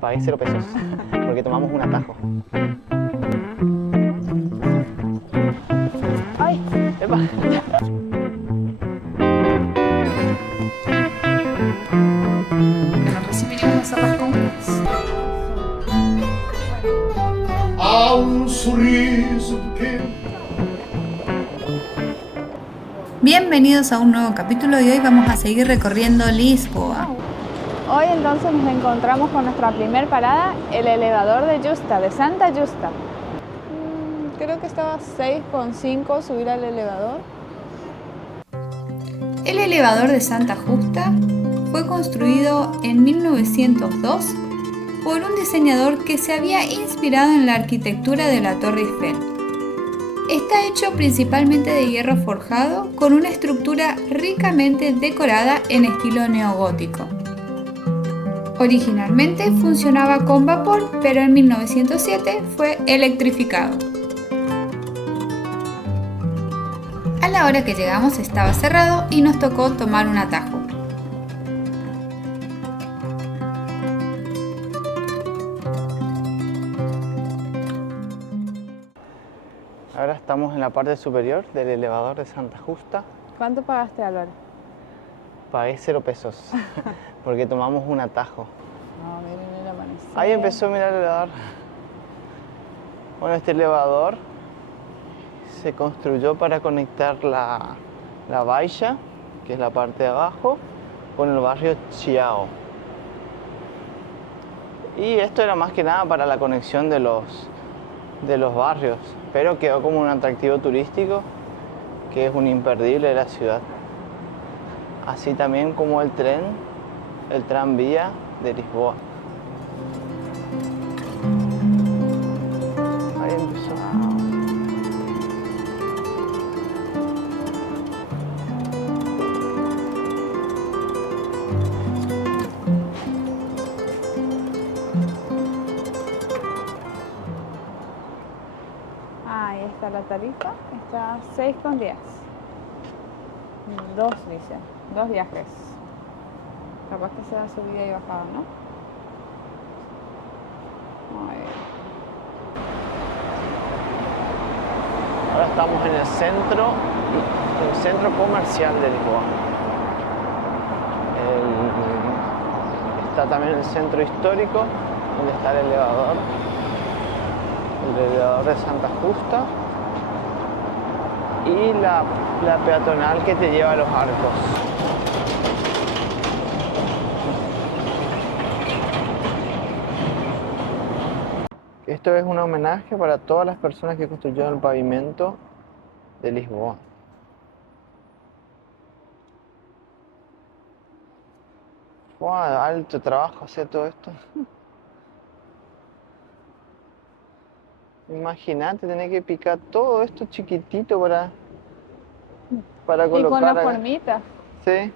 Pagué 0 pesos porque tomamos un atajo. ¡Ay! ¡Epa! Bueno, recién venimos a hacer las compras. Há sorriso pequeno. Bienvenidos a un nuevo capítulo y hoy vamos a seguir recorriendo Lisboa. Hoy entonces nos encontramos con nuestra primer parada, el elevador de Justa, de Santa Justa. Creo que estaba 6,5 subir al elevador. El elevador de Santa Justa fue construido en 1902 por un diseñador que se había inspirado en la arquitectura de la Torre Eiffel. Está hecho principalmente de hierro forjado con una estructura ricamente decorada en estilo neogótico. Originalmente funcionaba con vapor, pero en 1907 fue electrificado. A la hora que llegamos estaba cerrado y nos tocó tomar un atajo. Ahora estamos en la parte superior del elevador de Santa Justa. ¿Cuánto pagaste, Álvaro? Pagué 0 pesos porque tomamos un atajo. No, miren el amanecer. Ahí empezó a mirar el elevador. Bueno, este elevador se construyó para conectar la Baixa, que es la parte de abajo, con el barrio Chiao. Y esto era más que nada para la conexión de los barrios, pero quedó como un atractivo turístico que es un imperdible de la ciudad. Así también como el tranvía de Lisboa. Ahí empezó. Ahí está la tarifa, está 6,10. 2 dice, 2 viajes. Capaz que sea subida y bajada, ¿no? Muy bien. Ahora estamos en el centro comercial de Lisboa. Está también el centro histórico, donde está el elevador de Santa Justa y la peatonal que te lleva a los arcos. Esto es un homenaje para todas las personas que construyeron el pavimento de Lisboa. ¡Wow! Alto trabajo hacer todo esto. Imagínate tener que picar todo esto chiquitito para Y colocar con la acá. formita. Sí.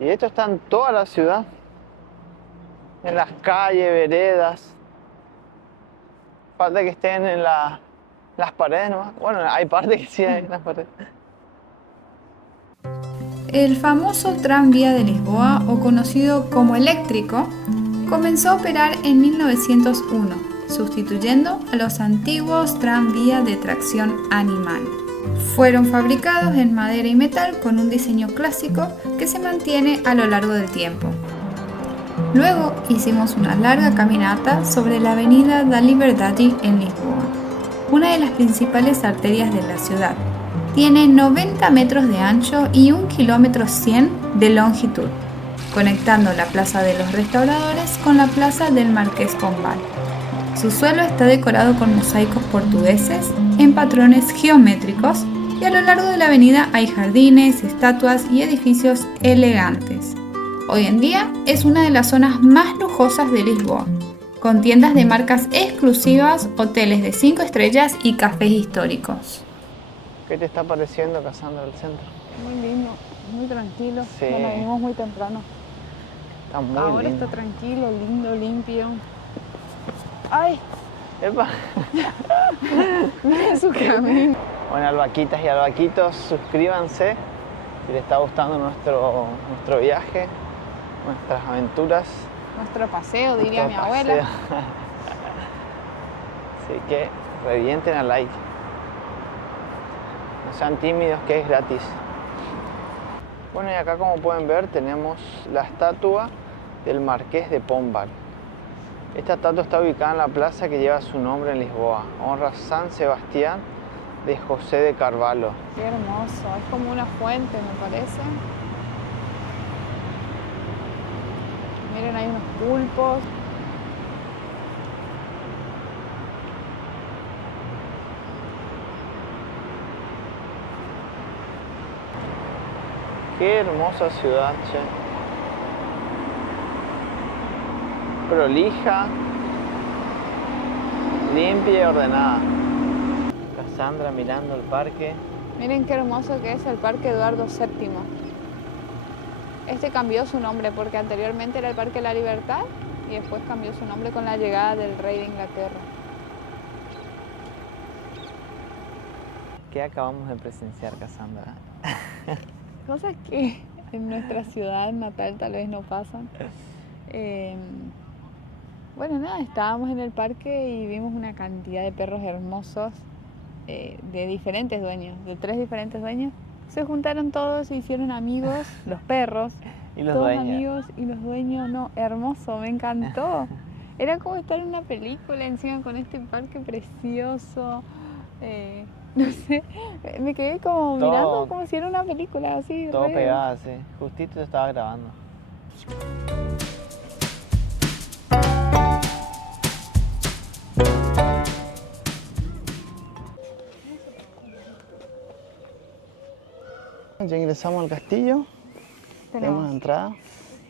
Y esto está en toda la ciudad. En las calles, veredas. Falta que estén en las paredes nomás. Bueno, hay partes que sí hay en las paredes. El famoso tranvía de Lisboa, o conocido como eléctrico, comenzó a operar en 1901, sustituyendo a los antiguos tranvías de tracción animal. Fueron fabricados en madera y metal con un diseño clásico que se mantiene a lo largo del tiempo. Luego hicimos una larga caminata sobre la avenida da Liberdade en Lisboa, una de las principales arterias de la ciudad. Tiene 90 metros de ancho y 1,1 km de longitud, conectando la Plaza de los Restauradores con la Plaza del Marqués Pombal. Su suelo está decorado con mosaicos portugueses en patrones geométricos y a lo largo de la avenida hay jardines, estatuas y edificios elegantes. Hoy en día es una de las zonas más lujosas de Lisboa, con tiendas de marcas exclusivas, hoteles de 5 estrellas y cafés históricos. ¿Qué te está pareciendo Casandra el centro? Muy lindo, muy tranquilo. Sí. Bueno, vinimos muy temprano. Está muy Ahora lindo. está tranquilo, lindo, limpio. ¡Ay! ¡Epa! Mira su camino. Bueno, albaquitas y albaquitos, suscríbanse si les está gustando nuestro viaje, nuestras aventuras. Nuestro paseo, diría mi Todo abuela. paseo. Así que revienten a like. No sean tímidos, que es gratis. Bueno, y acá como pueden ver tenemos la estatua del Marqués de Pombal. Esta estatua está ubicada en la plaza que lleva su nombre en Lisboa. Honra a San Sebastián de José de Carvalho. Qué hermoso, es como una fuente, me parece. Miren, hay unos pulpos. Qué hermosa ciudad, che. Prolija, limpia y ordenada. Cassandra mirando el parque. Miren qué hermoso que es el Parque Eduardo VII. Este cambió su nombre porque anteriormente era el Parque La Libertad y después cambió su nombre con la llegada del rey de Inglaterra. ¿Qué acabamos de presenciar, Cassandra? Cosas que en nuestra ciudad natal tal vez no pasan. Bueno, nada, estábamos en el parque y vimos una cantidad de perros hermosos de diferentes dueños, de 3 diferentes dueños. Se juntaron todos, se hicieron amigos, los perros, Y los todos dueños. amigos y los dueños, no, hermoso, me encantó. Era como estar en una película encima con este parque precioso. No sé, me quedé como Todo- mirando como si era una película así. Todo re- pegado así. Justito yo estaba grabando. Ya ingresamos al castillo. Tenemos la entrada.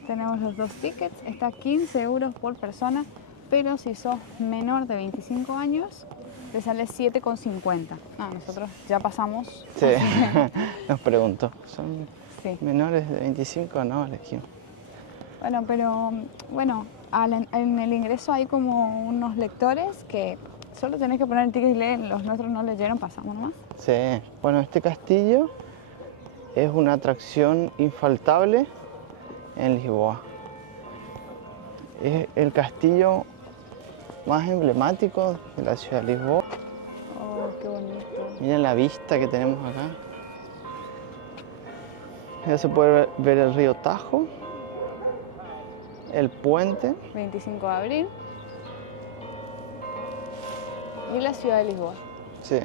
Tenemos los 2 tickets, está 15 euros por persona, pero si sos menor de 25 años, te sale 7,50. Nosotros ya pasamos. Sí, nos preguntó. ¿Son Sí. menores de 25? No, elegimos. Bueno, pero bueno, en el ingreso hay como unos lectores que solo tenés que poner el ticket y leer. Los nuestros no leyeron, pasamos nomás. Sí, bueno, este castillo es una atracción infaltable en Lisboa. Es el castillo más emblemático de la ciudad de Lisboa. Oh, qué bonito. Miren la vista que tenemos acá. Ya se puede ver el río Tajo, el puente. 25 de abril. Y la ciudad de Lisboa. Sí.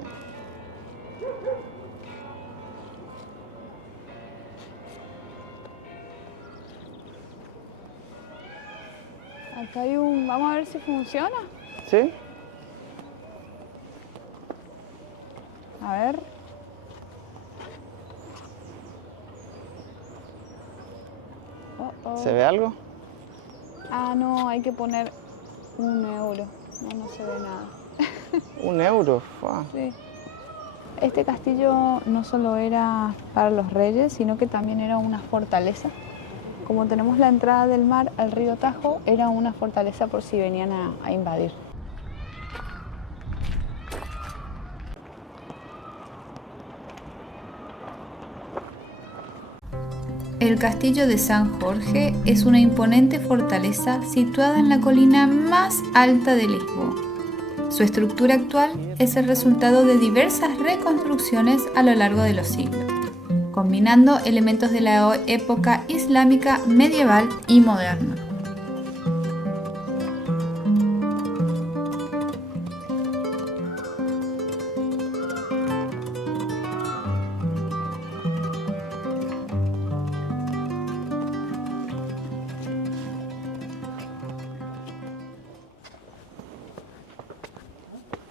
Acá hay un... Vamos a ver si funciona. ¿Sí? A ver. Oh. ¿Se ve algo? Ah, no, hay que poner 1 euro. No se ve nada. 1 euro. Fua. Sí. Este castillo no solo era para los reyes, sino que también era una fortaleza. Como tenemos la entrada del mar al río Tajo, era una fortaleza por si venían a invadir. El castillo de San Jorge es una imponente fortaleza situada en la colina más alta de Lisboa. Su estructura actual es el resultado de diversas reconstrucciones a lo largo de los siglos, combinando elementos de la época islámica, medieval y moderna.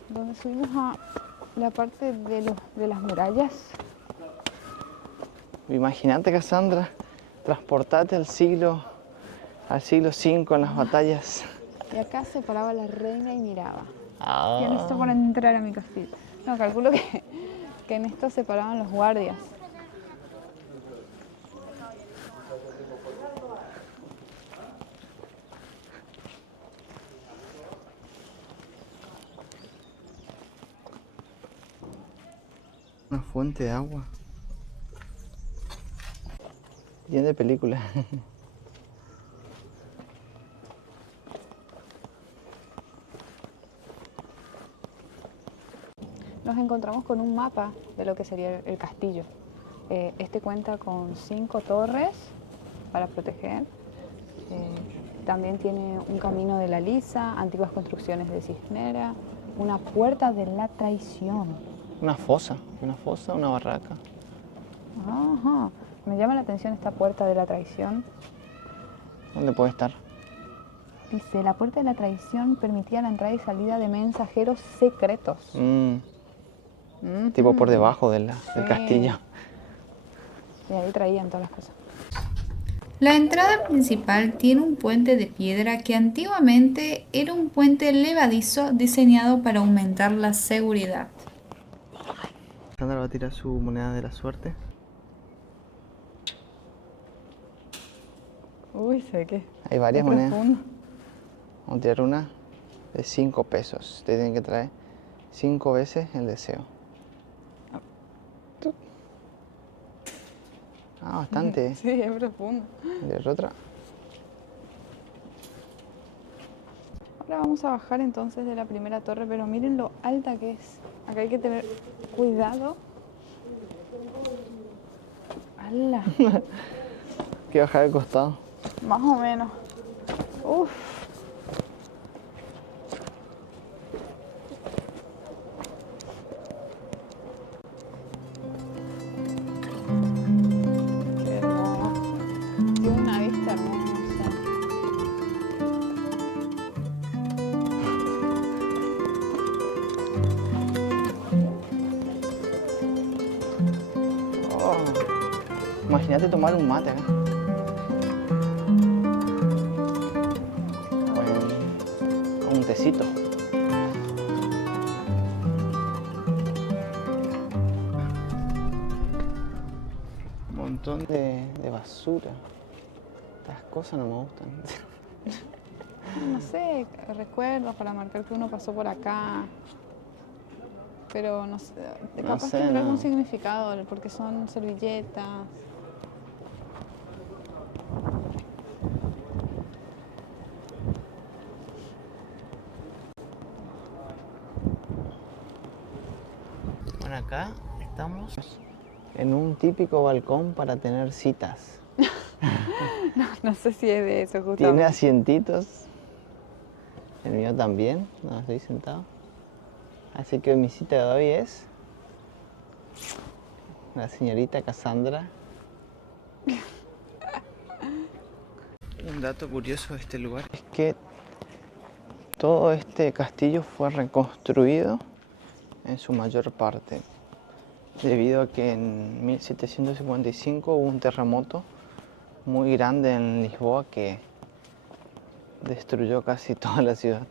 Donde subimos a la parte de las murallas. Imagínate, Cassandra, transportate al siglo V en las batallas. Y acá se paraba la reina y miraba. Ah. ¿Quién está por entrar a mi castillo? No, calculo que en esto se paraban los guardias. Una fuente de agua. Bien de película. nos encontramos con un mapa de lo que sería el castillo. Este cuenta con 5 torres para proteger. También tiene un camino de la Lisa, antiguas construcciones de Cisnera, una puerta de la traición. Una fosa, una barraca. Ajá. Me llama la atención esta puerta de la traición. ¿Dónde puede estar? Dice, la puerta de la traición permitía la entrada y salida de mensajeros secretos. Tipo por debajo del Sí. castillo. Y ahí traían todas las cosas. La entrada principal tiene un puente de piedra que antiguamente era un puente levadizo diseñado para aumentar la seguridad. Sandra va a tirar su moneda de la suerte. Uy, sé qué. Hay varias Qué monedas. profundo. Vamos a tirar una de 5 pesos. Te tienen que traer 5 veces el deseo. Ah, bastante. Sí, es profundo. ¿De otra? Ahora vamos a bajar entonces de la primera torre, pero miren lo alta que es. Acá hay que tener cuidado. ¡Hala! Que bajar de costado. Más o menos. Uf. Qué hermoso. Tiene una vista hermosa. Oh. Imagínate tomar un mate acá. O un tecito. Un montón de basura. Estas cosas no me gustan. No sé, recuerdos para marcar que uno pasó por acá. Pero no sé, capaz sé, tendrá algún no. significado, porque son servilletas. Bueno, acá estamos en un típico balcón para tener citas. No sé si es de eso Tiene justamente. asientitos. El mío también, donde estoy sentado. Así que mi cita de hoy es la señorita Cassandra. Un dato curioso de este lugar es que todo este castillo fue reconstruido en su mayor parte, debido a que en 1755 hubo un terremoto muy grande en Lisboa que destruyó casi toda la ciudad.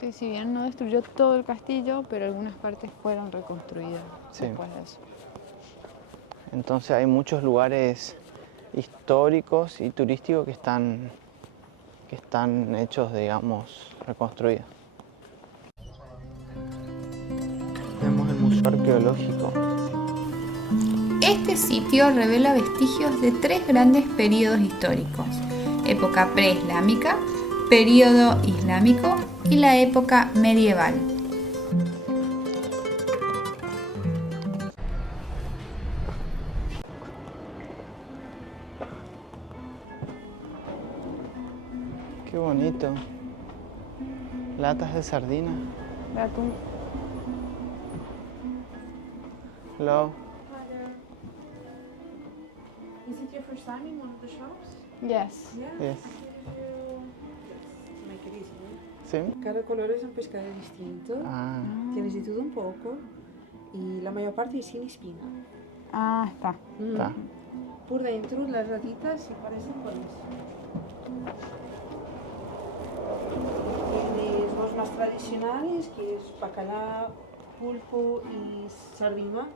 Sí, si bien no destruyó todo el castillo, pero algunas partes fueron reconstruidas Sí. después de eso. Entonces hay muchos lugares históricos y turísticos que están hechos, digamos, reconstruidos. Tenemos el Museo Arqueológico. Este sitio revela vestigios de 3 grandes períodos históricos: época preislámica, período islámico y la época medieval. Qué bonito. Latas de sardina. De atún. Hello. Is it your first time in one of the shops? Yes. Yes. Make it easy, ¿no? ¿Sí? Cada color es un pescado distinto. Ah, Tienes de todo un poco. Y la mayor parte es sin espina. Ah, está. está. Por dentro las ratitas sí parecen buenas. Tienes los más tradicionales, que es bacalao, pulpo y sardina.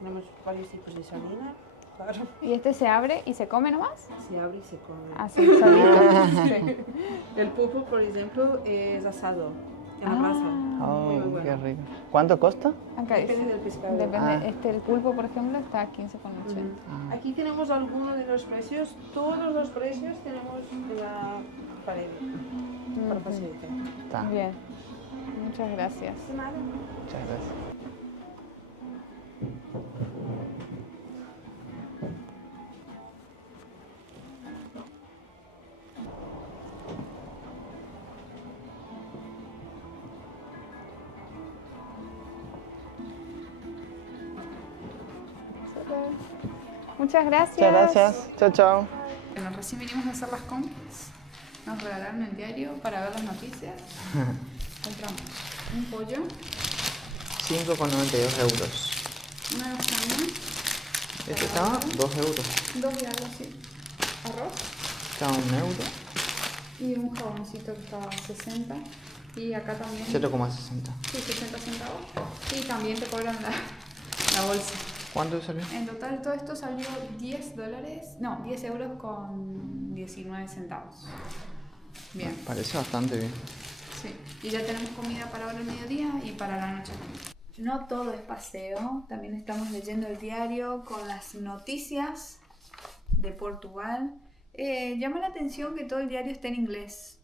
Tenemos varios tipos de sardina. Claro. ¿Y este se abre y se come nomás? Se abre y se come. Así, solito. Sí. El pulpo, por ejemplo, es asado en la brasa. Oh, Muy bueno. qué rico. ¿Cuánto costa? Acá Depende dice. del pescado. Depende. El pulpo, por ejemplo, está a 15,80. Aquí tenemos algunos de los precios. Todos los precios tenemos en la pared para facilitar. Está. Bien. Muchas gracias. De nada. Muchas gracias. Muchas gracias. Muchas gracias. Chao, chao. Bueno, recién venimos a hacer las compras. Nos regalaron el diario para ver las noticias. Compramos un pollo, 5,92 euros. una lasaña, Este estaba 2 euros. 2 de algo así, arroz Estaba 1 euro. y un jaboncito que estaba a 60. Y acá también, 0,60. sí, 60 centavos. Y también te cobran la bolsa. ¿Cuánto salió? En total todo esto salió 10 euros con 19 centavos. Bien. Parece bastante bien. Sí, y ya tenemos comida para ahora el mediodía y para la noche también. No todo es paseo, también estamos leyendo el diario con las noticias de Portugal. Llama la atención que todo el diario está en inglés.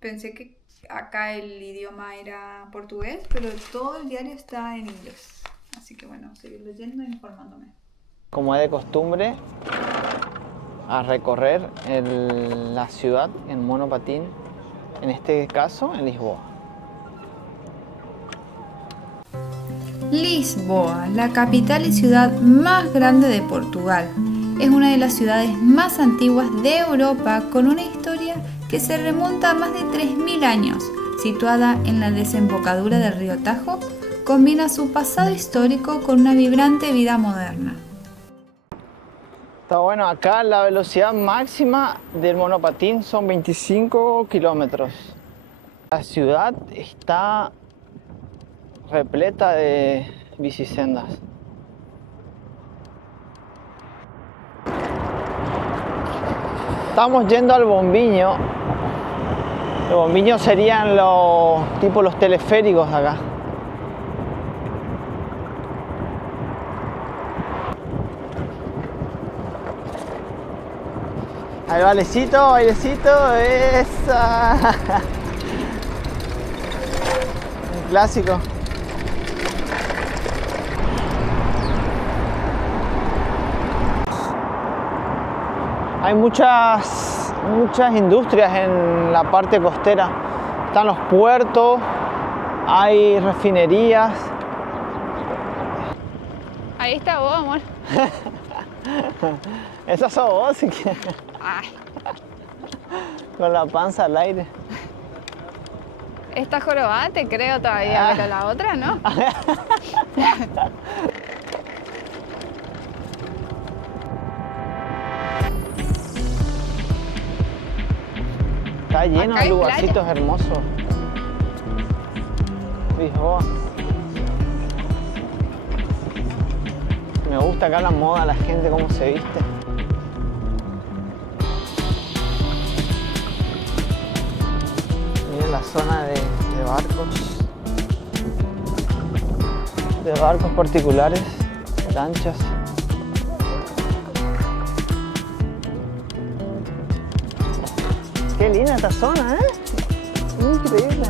Pensé que acá el idioma era portugués, pero todo el diario está en inglés. Así que bueno, seguir leyendo e informándome. Como es de costumbre, a recorrer la ciudad en monopatín, en este caso en Lisboa. Lisboa, la capital y ciudad más grande de Portugal. Es una de las ciudades más antiguas de Europa con una historia que se remonta a más de 3000 años. Situada en la desembocadura del río Tajo, combina su pasado histórico con una vibrante vida moderna. Está bueno, acá la velocidad máxima del monopatín son 25 kilómetros. La ciudad está repleta de bicisendas. Estamos yendo al Bombiño. Los bombiños serían los teleféricos de acá. Ahí bailecito, esa. Un clásico. Hay muchas industrias en la parte costera. Están los puertos, hay refinerías. Ahí está vos, amor. Esa sos vos, si quieres. Ay, Con la panza al aire. esta jorobada te creo todavía, pero la otra no. Está lleno Acá de hay lugarcitos hermosos. Lisboa. Me gusta acá la moda, la gente cómo se viste. Miren la zona de barcos. De barcos particulares, lanchas. Qué linda esta zona, ¿eh? Increíble.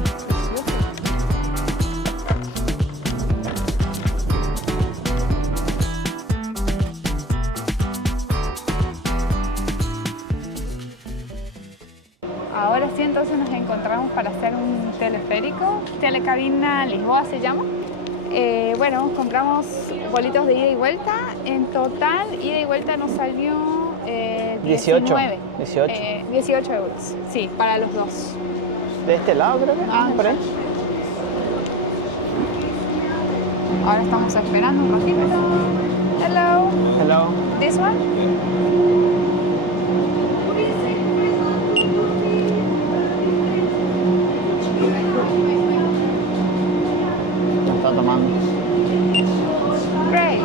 Ahora sí, entonces nos encontramos para hacer un teleférico. Telecabina Lisboa se llama. Bueno, compramos boletos de ida y vuelta. En total, ida y vuelta nos salió 18 euros. Sí, para los dos. De este lado creo que. Ah, por ahí. Ahora estamos esperando un ratito. Hello. Hello. This one? Lo está tomando. Great.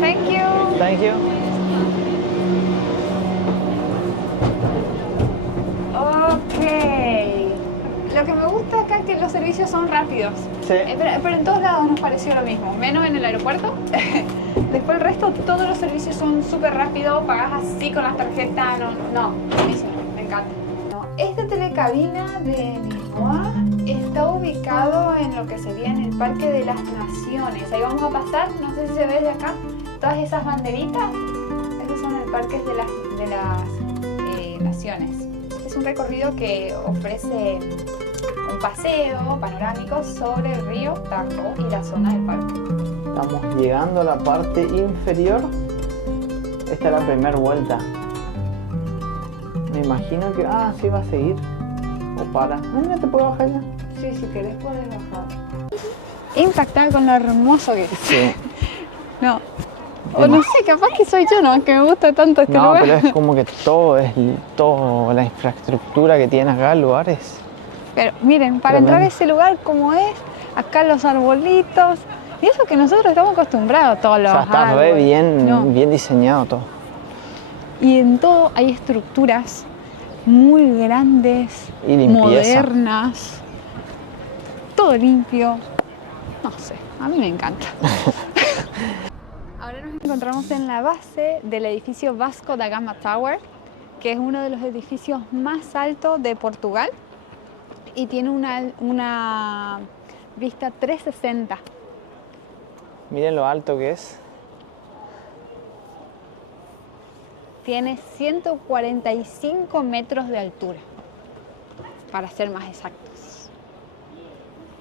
Thank you. Thank you. Ok. Lo que me gusta acá es que los servicios son rápidos. Sí. Pero en todos lados nos pareció lo mismo, menos en el aeropuerto. Después el resto, todos los servicios son súper rápidos, pagas así con las tarjetas, no, buenísimo, me encanta. Esta telecabina de Lisboa está ubicado en lo que sería en el Parque de las Naciones. Ahí vamos a pasar, no sé si se ve de acá, todas esas banderitas, esos son el Parque de las Naciones. Es un recorrido que ofrece un paseo panorámico sobre el río Tajo y la zona del parque. Estamos llegando a la parte inferior. Esta es la primera vuelta. Me imagino que... Ah, sí va a seguir. O para. Ah, mira, te puedo bajar ya. Sí, si querés podés bajar. Impactada con lo hermoso que es. Sí. No. O no sé, capaz que soy yo, ¿no? Que me gusta tanto este No, lugar. pero es como que toda la infraestructura que tiene acá, el lugar es... Pero miren, para tremendo. entrar a ese lugar como es, acá los arbolitos, y eso que nosotros estamos acostumbrados a todos O los sea, está árboles. re bien, No. bien diseñado todo. Y en todo hay estructuras muy grandes, Y limpieza. modernas, todo limpio. No sé, a mí me encanta. Ahora nos encontramos en la base del edificio Vasco da Gama Tower, que es uno de los edificios más altos de Portugal y tiene una vista 360. Miren lo alto que es. Tiene 145 metros de altura, para ser más exactos.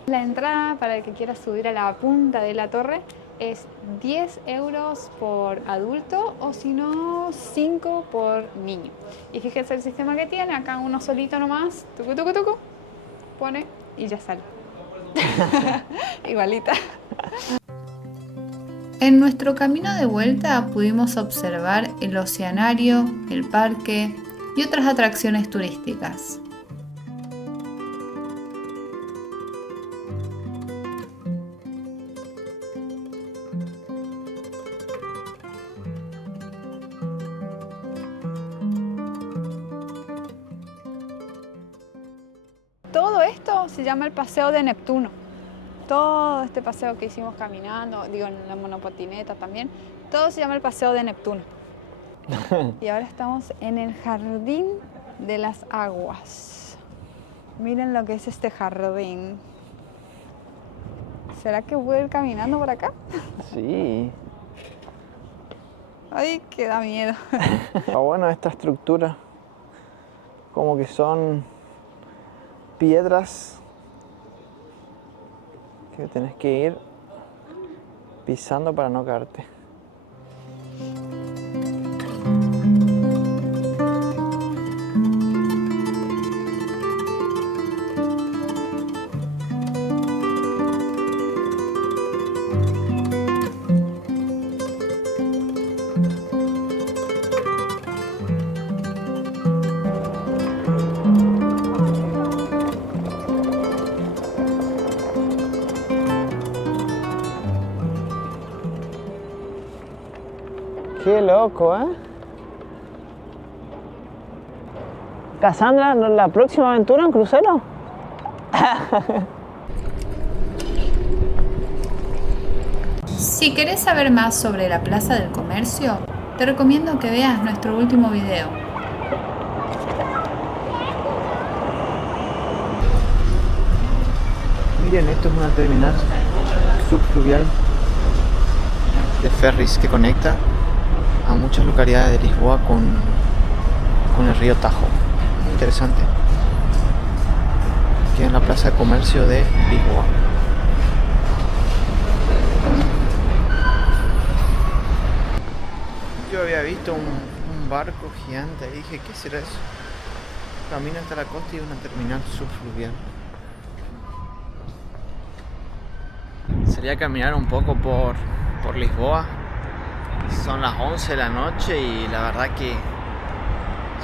La entrada para el que quiera subir a la punta de la torre es 10 euros por adulto o si no 5 por niño. Y fíjense el sistema que tiene, acá uno solito nomás, tucu, tucu, tucu, pone y ya sale. Igualita. En nuestro camino de vuelta pudimos observar el oceanario, el parque y otras atracciones turísticas. Todo esto se llama el Paseo de Neptuno. Todo este paseo que hicimos caminando, digo en la monopatineta también, todo se llama el Paseo de Neptuno. Y ahora estamos en el Jardín de las Aguas. Miren lo que es este jardín. ¿Será que voy a ir caminando por acá? Sí. Ay, que da miedo. Está bueno esta estructura. Como que son piedras que tenés que ir pisando para no caerte. Qué loco, ¿eh? Cassandra, ¿la próxima aventura en crucero? Si querés saber más sobre la Plaza del Comercio, te recomiendo que veas nuestro último video. Miren, esto es una terminal subfluvial de ferries que conecta a muchas localidades de Lisboa con el río Tajo. Muy interesante. Aquí en la plaza de comercio de Lisboa. Yo había visto un barco gigante y dije, ¿qué será eso? Camino hasta la costa y una terminal subfluvial. Sería caminar un poco por Lisboa. Son las 11 de la noche y la verdad que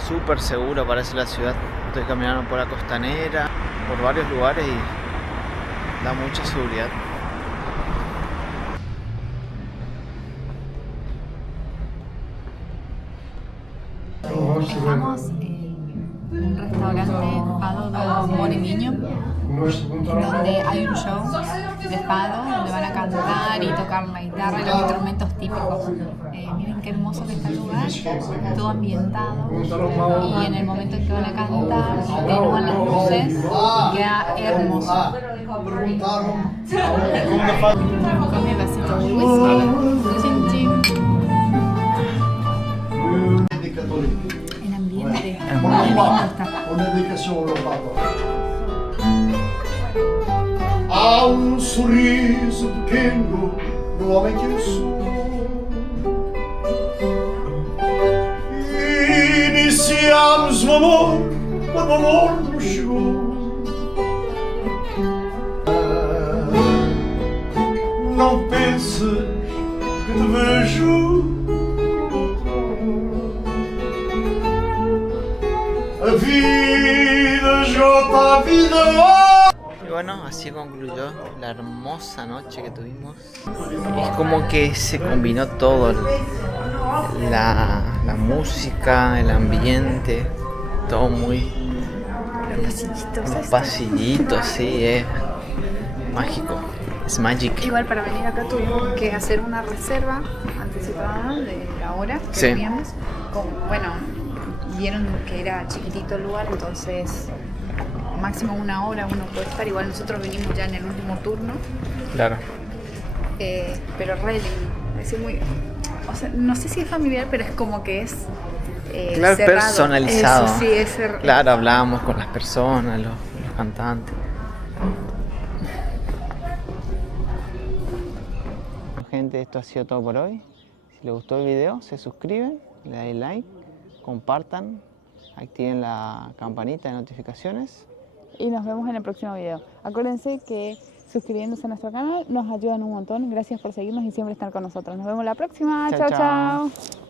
súper seguro parece la ciudad. Estoy caminando por la costanera, por varios lugares y da mucha seguridad. Estamos en un restaurante Fado do Moreninho, donde hay un show de fado, donde van a cantar y tocar la guitarra y los instrumentos típicos. Miren qué hermoso que está el lugar, todo ambientado, y en el momento en que van a cantar, atenúan las luces y queda hermoso. Con mi vasito de whisky, chin chin. El ambiente es muy lindo, está. Una dedicación ao Papa. Há sorriso pequeno no homem que eu sou. Iniciamos o amor quando o amor nos chegou. Não penses que te vejo. A vida esgota a vida. Y bueno, así concluyó la hermosa noche que tuvimos. Es como que se combinó todo, la música, el ambiente, todo muy... Los pasillitos, sí, es mágico, es magic. Igual para venir acá tuvimos que hacer una reserva anticipada de la hora que Sí. veníamos. Bueno, vieron que era chiquitito el lugar, entonces máximo una hora uno puede estar. Igual nosotros venimos ya en el último turno, Claro. pero re lindo. Es muy, o sea, no sé si es familiar, pero es como que es Claro, cerrado. personalizado. Eso sí, es Claro, hablábamos con las personas, los cantantes. Gente, esto ha sido todo por hoy. Si les gustó el video, se suscriben, le dan like, compartan, activen la campanita de notificaciones. Y nos vemos en el próximo video. Acuérdense que suscribiéndose a nuestro canal nos ayudan un montón. Gracias por seguirnos y siempre estar con nosotros. Nos vemos la próxima. Chao, Chao, chao. chao.